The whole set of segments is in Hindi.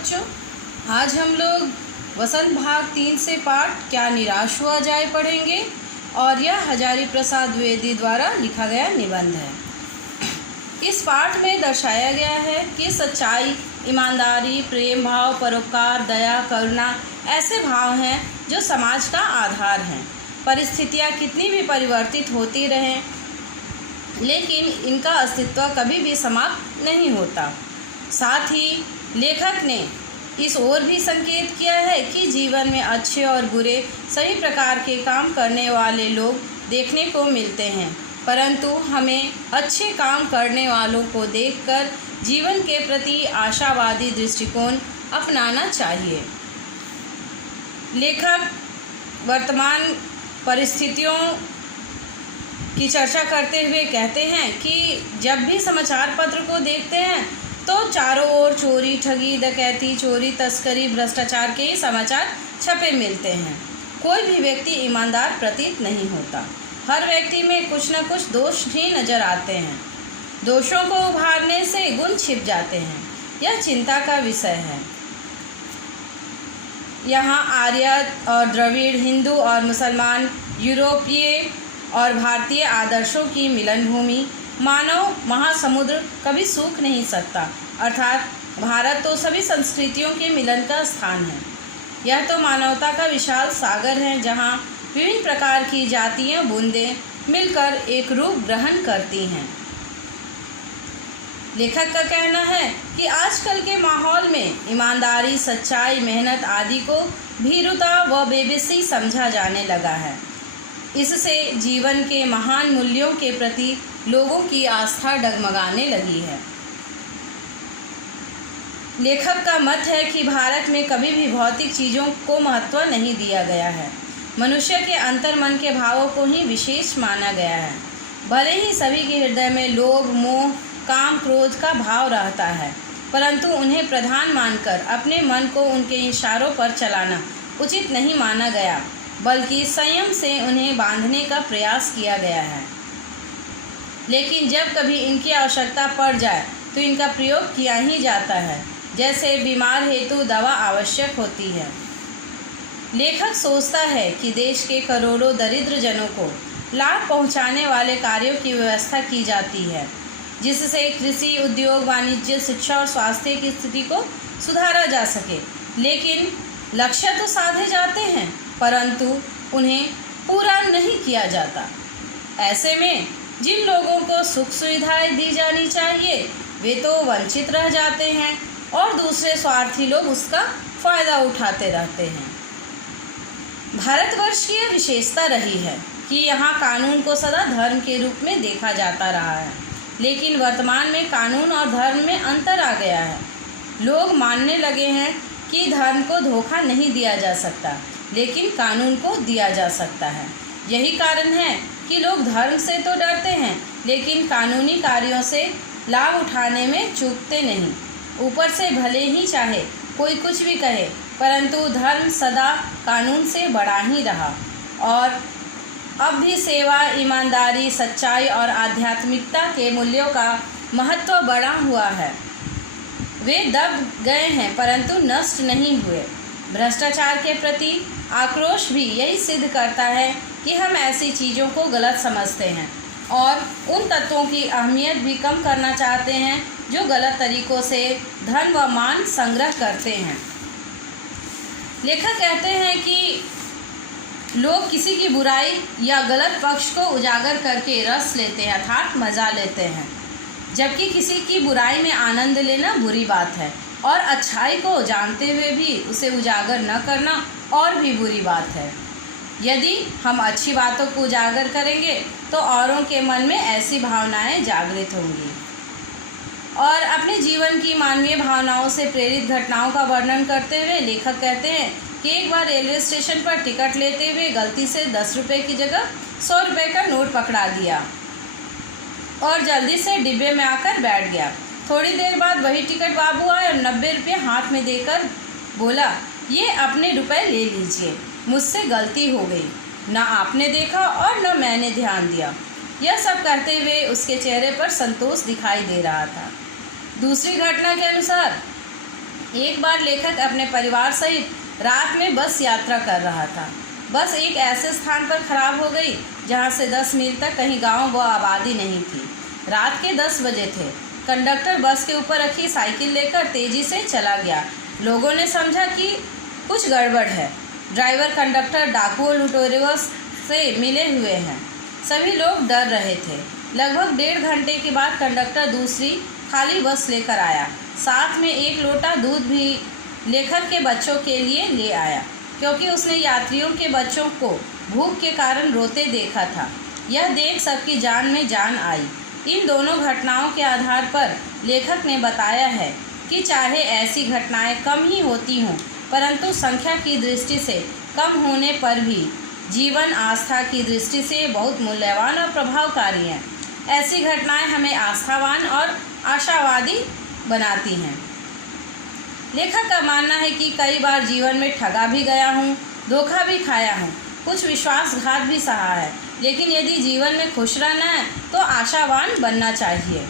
बच्चों, आज हम लोग वसंत भाग 3 से पाठ क्या निराश हुआ जाए पढ़ेंगे और यह हजारी प्रसाद द्विवेदी द्वारा लिखा गया निबंध है। इस पाठ में दर्शाया गया है कि सच्चाई, ईमानदारी, प्रेम भाव, परोपकार, दया, करुणा ऐसे भाव हैं जो समाज का आधार हैं। परिस्थितियाँ कितनी भी परिवर्तित होती रहें, लेकिन इनका अस्तित्व कभी भी समाप्त नहीं होता। साथ ही लेखक ने इस ओर भी संकेत किया है कि जीवन में अच्छे और बुरे सभी प्रकार के काम करने वाले लोग देखने को मिलते हैं, परंतु हमें अच्छे काम करने वालों को देखकर जीवन के प्रति आशावादी दृष्टिकोण अपनाना चाहिए। लेखक वर्तमान परिस्थितियों की चर्चा करते हुए कहते हैं कि जब भी समाचार पत्र को देखते हैं तो चारों ओर चोरी, ठगी, डकैती, चोरी, तस्करी, भ्रष्टाचार के ही समाचार छपे मिलते हैं। कोई भी व्यक्ति ईमानदार प्रतीत नहीं होता। हर व्यक्ति में कुछ न कुछ दोष ही नजर आते हैं। दोषों को उभारने से गुण छिप जाते हैं। यह चिंता का विषय है। यहाँ आर्य और द्रविड़, हिंदू और मुसलमान, यूरोपीय और भारतीय आदर्शों की मिलन भूमि, मानव महासमुद्र कभी सूख नहीं सकता। अर्थात भारत तो सभी संस्कृतियों के मिलन का स्थान है। यह तो मानवता का विशाल सागर है, जहाँ विभिन्न प्रकार की जातियाँ बूंदें मिलकर एक रूप ग्रहण करती हैं। लेखक का कहना है कि आजकल के माहौल में ईमानदारी, सच्चाई, मेहनत आदि को भीरुता व बेबसी समझा जाने लगा है। इससे जीवन के महान मूल्यों के प्रति लोगों की आस्था डगमगाने लगी है। लेखक का मत है कि भारत में कभी भी भौतिक चीज़ों को महत्व नहीं दिया गया है। मनुष्य के अंतर्मन के भावों को ही विशेष माना गया है। भले ही सभी के हृदय में लोभ, मोह, काम, क्रोध का भाव रहता है, परंतु उन्हें प्रधान मानकर अपने मन को उनके इशारों पर चलाना उचित नहीं माना गया, बल्कि संयम से उन्हें बांधने का प्रयास किया गया है। लेकिन जब कभी इनकी आवश्यकता पड़ जाए तो इनका प्रयोग किया ही जाता है, जैसे बीमार हेतु दवा आवश्यक होती है। लेखक सोचता है कि देश के करोड़ों दरिद्र जनों को लाभ पहुंचाने वाले कार्यों की व्यवस्था की जाती है, जिससे कृषि, उद्योग, वाणिज्य, शिक्षा और स्वास्थ्य की स्थिति को सुधारा जा सके। लेकिन लक्ष्य तो साधे जाते हैं, परंतु उन्हें पूरा नहीं किया जाता। ऐसे में जिन लोगों को सुख सुविधाएं दी जानी चाहिए वे तो वंचित रह जाते हैं और दूसरे स्वार्थी लोग उसका फ़ायदा उठाते रहते हैं। भारतवर्ष की यह विशेषता रही है कि यहाँ कानून को सदा धर्म के रूप में देखा जाता रहा है, लेकिन वर्तमान में कानून और धर्म में अंतर आ गया है। लोग मानने लगे हैं कि धर्म को धोखा नहीं दिया जा सकता, लेकिन कानून को दिया जा सकता है। यही कारण है कि लोग धर्म से तो डरते हैं, लेकिन कानूनी कार्यों से लाभ उठाने में चूकते नहीं। ऊपर से भले ही चाहे कोई कुछ भी कहे, परंतु धर्म सदा कानून से बड़ा ही रहा और अब भी सेवा, ईमानदारी, सच्चाई और आध्यात्मिकता के मूल्यों का महत्व बढ़ा हुआ है। वे दब गए हैं परंतु नष्ट नहीं हुए। भ्रष्टाचार के प्रति आक्रोश भी यही सिद्ध करता है कि हम ऐसी चीज़ों को गलत समझते हैं और उन तत्वों की अहमियत भी कम करना चाहते हैं जो गलत तरीक़ों से धन व मान संग्रह करते हैं। लेखक कहते हैं कि लोग किसी की बुराई या गलत पक्ष को उजागर करके रस लेते हैं, अर्थात मज़ा लेते हैं, जबकि किसी की बुराई में आनंद लेना बुरी बात है और अच्छाई को जानते हुए भी उसे उजागर न करना और भी बुरी बात है। यदि हम अच्छी बातों को उजागर करेंगे तो औरों के मन में ऐसी भावनाएं जागृत होंगी। और अपने जीवन की मानवीय भावनाओं से प्रेरित घटनाओं का वर्णन करते हुए लेखक कहते हैं कि एक बार रेलवे स्टेशन पर टिकट लेते हुए गलती से 10 रुपये की जगह 100 रुपये का नोट पकड़ा दिया और जल्दी से डिब्बे में आकर बैठ गया। थोड़ी देर बाद वही टिकट बाबू आए और 90 रुपये हाथ में देकर बोला, ये अपने रुपए ले लीजिए, मुझसे गलती हो गई, ना आपने देखा और न मैंने ध्यान दिया। यह सब कहते हुए उसके चेहरे पर संतोष दिखाई दे रहा था। दूसरी घटना के अनुसार एक बार लेखक अपने परिवार सहित रात में बस यात्रा कर रहा था। बस एक ऐसे स्थान पर खराब हो गई जहां से 10 मील तक कहीं गांव व आबादी नहीं थी। रात के 10 बजे थे। कंडक्टर बस के ऊपर रखी साइकिल लेकर तेजी से चला गया। लोगों ने समझा कि कुछ गड़बड़ है। ड्राइवर, कंडक्टर डाकुओं लुटेरों से मिले हुए हैं। सभी लोग डर रहे थे। लगभग 1.5 घंटे के बाद कंडक्टर दूसरी खाली बस लेकर आया। साथ में एक लोटा दूध भी लेखक के बच्चों के लिए ले आया, क्योंकि उसने यात्रियों के बच्चों को भूख के कारण रोते देखा था। यह देख सबकी जान में जान आई। इन दोनों घटनाओं के आधार पर लेखक ने बताया है कि चाहे ऐसी घटनाएं कम ही होती हों, परंतु संख्या की दृष्टि से कम होने पर भी जीवन आस्था की दृष्टि से बहुत मूल्यवान और प्रभावकारी हैं। ऐसी घटनाएं हमें आस्थावान और आशावादी बनाती हैं। लेखक का मानना है कि कई बार जीवन में ठगा भी गया हूँ, धोखा भी खाया हूँ, कुछ विश्वासघात भी सहा है, लेकिन यदि जीवन में खुश रहना है तो आशावान बनना चाहिए।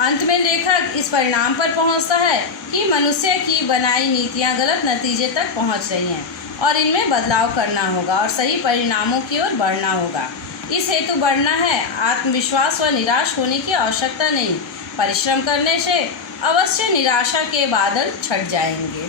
अंत में लेखक इस परिणाम पर पहुंचता है कि मनुष्य की बनाई नीतियां गलत नतीजे तक पहुंच रही हैं और इनमें बदलाव करना होगा और सही परिणामों की ओर बढ़ना होगा। इस हेतु बढ़ना है। आत्मविश्वास व निराश होने की आवश्यकता नहीं। परिश्रम करने से अवश्य निराशा के बादल छट जाएंगे।